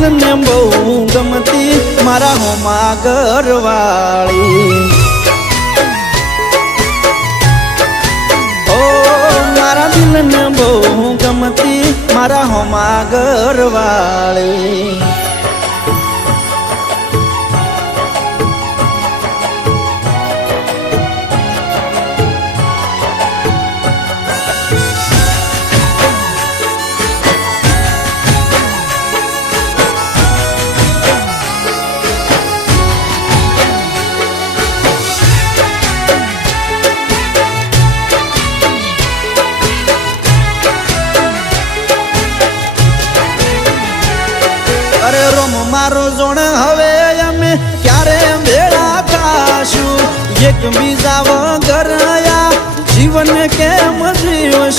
દિલ ને બહુ ગમતી મારા હોમા ઘરવાળી મારા દિલ ને બહુ ગમતી મારા હોમા ઘરવાળી અરે રોમ મારો જોણ હવે અમે ક્યારે ભેળા થાશું એક બીજા વગર જીવન કેમ જીવશું